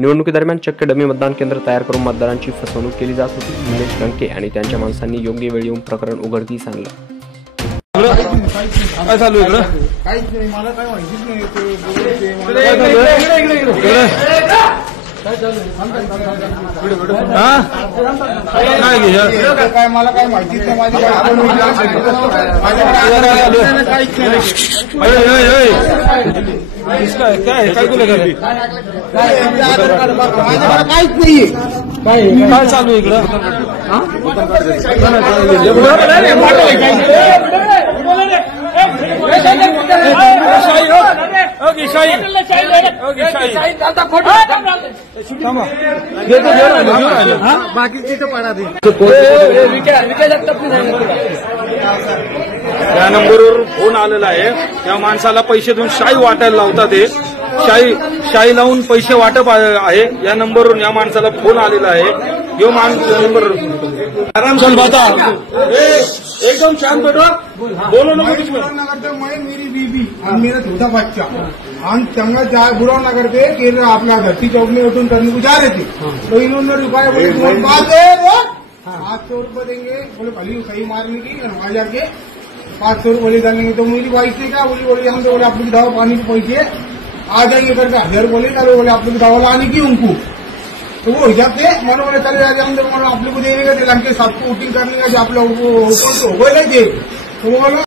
निवडणुकीदरम्यान चक्क डमी मतदान केंद्र तयार करून मतदारांची फसवणूक केली जात होती। निलेश लंके आणि त्यांच्या माणसांनी योग्य वेळी येऊन प्रकरण उघडकीस आणलं। काय चालू इकडं? काहीच नाही, मला काय माहितीच नाही। काय मला काय माहितीच नाही, माझ्या काय तुला घरी काहीच नाहीये। काय चालू इकडं? या नंबरवर फोन आलेला आहे। त्या माणसाला पैसे देऊन शाई वाटायला लावतात। ते शाई लावून पैसे वाटप आहे। या नंबरवरून या माणसाला फोन आलेला आहे। यो नंबर आराम चल बता एकदम शांत बैठो, बोलो नको कुछ में। मैं मेरी बीबी और मेरा छोटा बच्चा हम चंगा जाए बुरा न करके अपना धरती चौक में उठून करने को जा रहे थे, तो इन्होंने रुपये बोले 500 रुपये देंगे, बोले भली सही मारने की वहां जाके 500 रुपये डालेंगे। तो मेरी वाइफ ने क्या बोली हम तो बोले आप लोग दवा पानी के पैसे आ जाएंगे करके 1000 बोले आप लोग दवा लाने की उनको। तो वो हिसाब से मैंने बोले चले जाते हम तो आप लोग को देने का लंके सबको वोटिंग करने का जो आप लोग हो गए नहीं थे, तो वो बोला